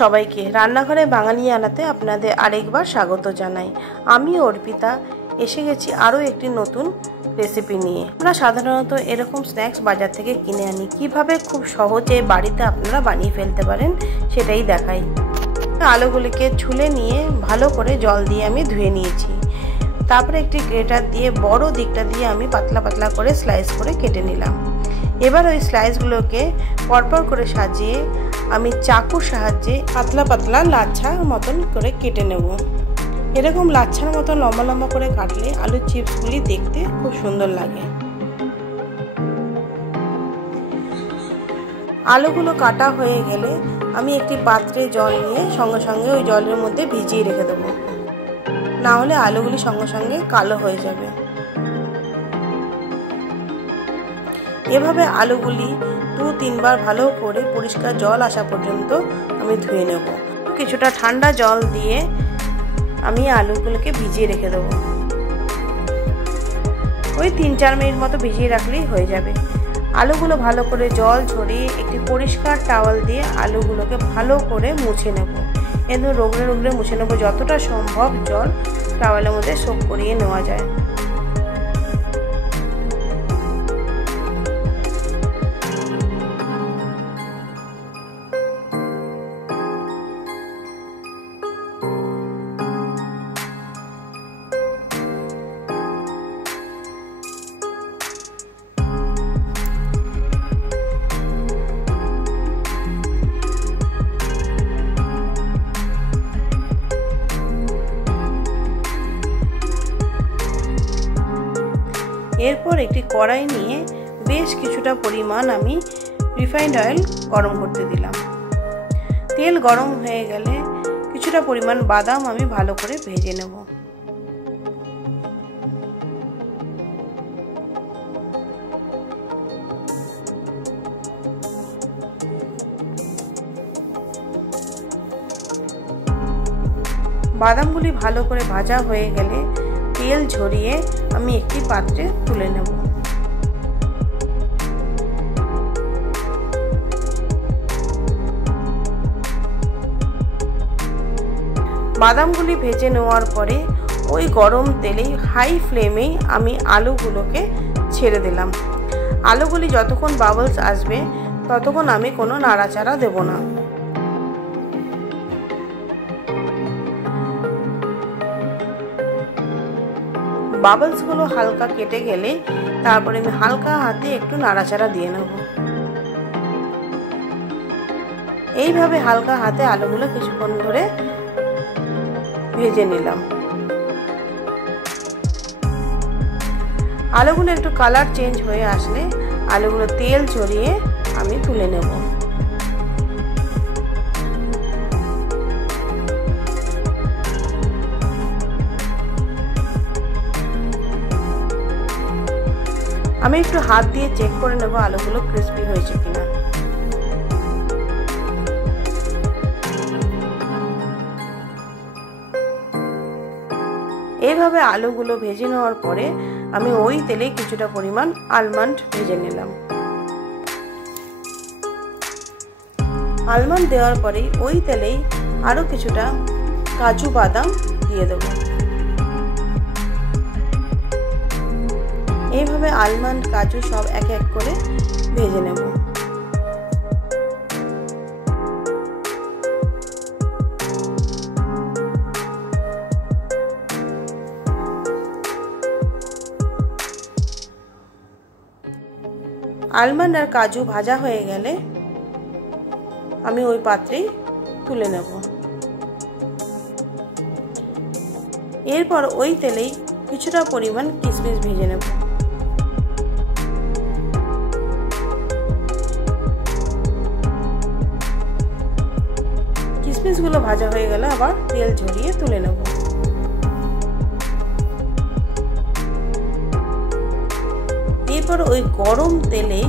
সবাইকে রান্নাঘরে বাঙালি আনাতে আপনাদের আরেকবার স্বাগত জানাই। আমি অর্পিতা এসে গেছি আরও একটি নতুন রেসিপি নিয়ে। আমরা সাধারণত এরকম স্ন্যাক্স বাজার থেকে কিনে আনি, কিভাবে খুব সহজে বাড়িতে আপনারা বানিয়ে ফেলতে পারেন সেটাই দেখাই। আলুগুলিকে ছুলে নিয়ে ভালো করে জল দিয়ে আমি ধুয়ে নিয়েছি। তারপরে একটি গ্রেটার দিয়ে বড় দিকটা দিয়ে আমি পাতলা পাতলা করে স্লাইস করে কেটে নিলাম। এবার ওই স্লাইসগুলোকে পরপর করে সাজিয়ে আমি চাকুর সাহায্যে পাতলা পাতলা লাচ্ছার মতন করে কেটে নেব। এরকম লাচ্ছার মতন লম্বা লম্বা করে কাটলে আলুর চিপসগুলি দেখতে খুব সুন্দর লাগে। আলুগুলো কাটা হয়ে গেলে আমি একটি পাত্রে জল নিয়ে সঙ্গে সঙ্গে ওই জলের মধ্যে ভিজিয়ে রেখে দেবো, না হলে আলুগুলি সঙ্গে সঙ্গে কালো হয়ে যাবে। এভাবে আলুগুলি 2-3 বার ভালো করে পরিষ্কার জল আসা পর্যন্ত আমি ধুয়ে নেব। কিছুটা ঠান্ডা জল দিয়ে আমি আলুগুলোকে ভিজিয়ে রেখে দেবো। ওই 3-4 মিনিট মতো ভিজিয়ে রাখলেই হয়ে যাবে। আলুগুলো ভালো করে জল ঝরিয়ে একটি পরিষ্কার টাওয়াল দিয়ে আলুগুলোকে ভালো করে মুছে নেব। এর রগড়ে রগড়ে মুছে নেব, যতটা সম্ভব জল টাওয়ালের মধ্যে সোক করিয়ে নেওয়া যায়। এরপর একটি কড়াই নিয়ে বেশ কিছুটা পরিমাণ আমি রিফাইন্ড অয়েল গরম করতে দিলাম। তেল গরম হয়ে গেলে কিছুটা পরিমাণ বাদাম আমি ভালো করে ভেজে নেব। বাদামগুলি ভালো করে ভাজা হয়ে গেলে তেল ঝরিয়ে আমি একটি পাত্রে তুলে নেব। বাদামগুলি ভেজে নেওয়ার পরে ওই গরম তেলেই হাই ফ্লেমেই আমি আলুগুলোকে ছেড়ে দিলাম। আলুগুলি যতক্ষণ বাবলস আসবে ততক্ষণ আমি কোনো নাড়াচাড়া দেব না। বাবলসগুলো হালকা কেটে গেলে তারপরে আমি হালকা হাতে একটু নাড়াচাড়া দিয়ে নেব। এইভাবে হালকা হাতে আলুগুলো কিছুক্ষণ ধরে ভেজে নিলাম। আলুগুলো একটু কালার চেঞ্জ হয়ে আসলে আলুগুলো তেল ঝরিয়ে আমি তুলে নেব। আমি একটু হাত দিয়ে চেক করে নেব আলুগুলো ক্রিস্পি হয়েছে কিনা। এইভাবে আলুগুলো ভেজে নেওয়ার পরে আমি ওই তেলে কিছুটা পরিমাণ আলমন্ড ভেজে নিলাম। আলমন্ড দেওয়ার পরে ওই তেলেই আরো কিছুটা কাজু বাদাম দিয়ে দেব। এইভাবে আলমন্ড কাজু সব এক এক করে ভেজে নেব। আলমন্ড আর কাজু ভাজা হয়ে গেলে আমি ওই পাত্রেই তুলে নেব। এরপর ওই তেলেই কিছুটা পরিমাণ কিশমিশ ভেজে নেব। কিশমিশগুলো ভাজা হয়ে গেলে আবার তেল ঝরিয়ে তুলে নেব। এরপর ওই গরম তেলেই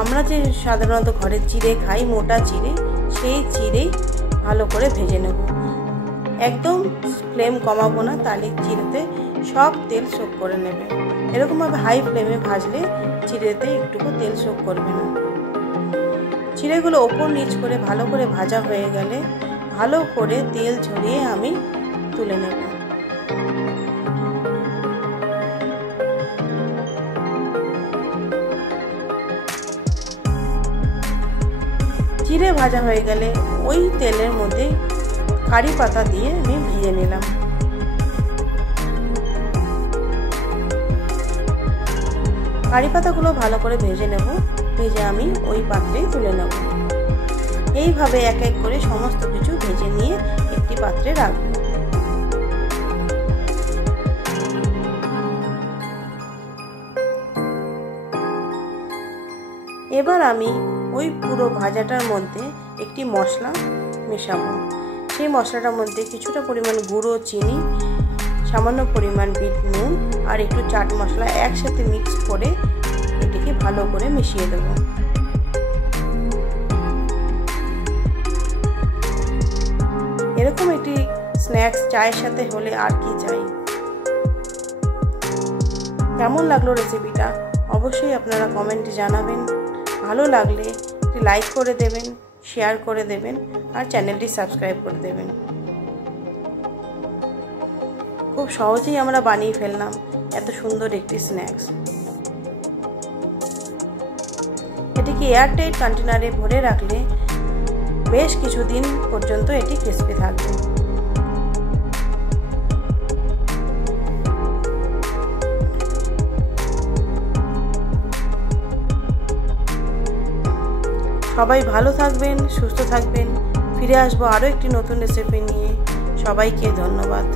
আমরা যে সাধারণত ঘরে চিড়ে খাই, মোটা চিড়ে, সেই চিড়েই ভালো করে ভেজে নেব। একদম ফ্লেম কমাবো না, তাহলে চিড়েতে সব তেল শোক করে নেবে। এরকমভাবে হাই ফ্লেমে ভাজলে চিড়েতে একটুকু তেল শোক করবে না। চিড়েগুলো ওপর নিচ করে ভালো করে ভাজা হয়ে গেলে ভালো করে তেল ঝরিয়ে আমি তুলে নেব। চিড়ে ভাজা হয়ে গেলে ওই তেলের মধ্যে কারি পাতা দিয়ে আমি ভেজে নিলাম। কারি পাতাগুলো ভালো করে ভেজে নেব, ভেজে আমি ওই পাত্রেই তুলে নেব। এইভাবে এক এক করে সমস্ত কিছু ভেজে নিয়ে একটি পাত্রে রাখব। এবার আমি ওই পুরো ভাজাটার মধ্যে একটি মশলা মেশাবো। সেই মশলাটার মধ্যে কিছুটা পরিমাণ গুঁড়ো চিনি, সামান্য পরিমাণ বিট নুন আর একটু চাট মশলা একসাথে মিক্স করে এটিকে ভালো করে মিশিয়ে দেব। এরকম একটি স্ন্যাক্স চায়ের সাথে হলে আর কি চাই। কেমন লাগলো রেসিপিটা অবশ্যই আপনারা কমেন্টে জানাবেন। ভালো লাগলে একটি লাইক করে দেবেন, শেয়ার করে দেবেন আর চ্যানেলটি সাবস্ক্রাইব করে দেবেন। খুব সহজেই আমরা বানিয়ে ফেললাম এত সুন্দর একটি স্ন্যাক্স। এটিকে এয়ারটাইট কন্টেনারে ভরে রাখলে বেশ কিছুদিন পর্যন্ত এটি ক্রিস্পি থাকবে। সবাই ভালো থাকবেন, সুস্থ থাকবেন। ফিরে আসবো আরও একটি নতুন রেসিপি নিয়ে। সবাইকে ধন্যবাদ।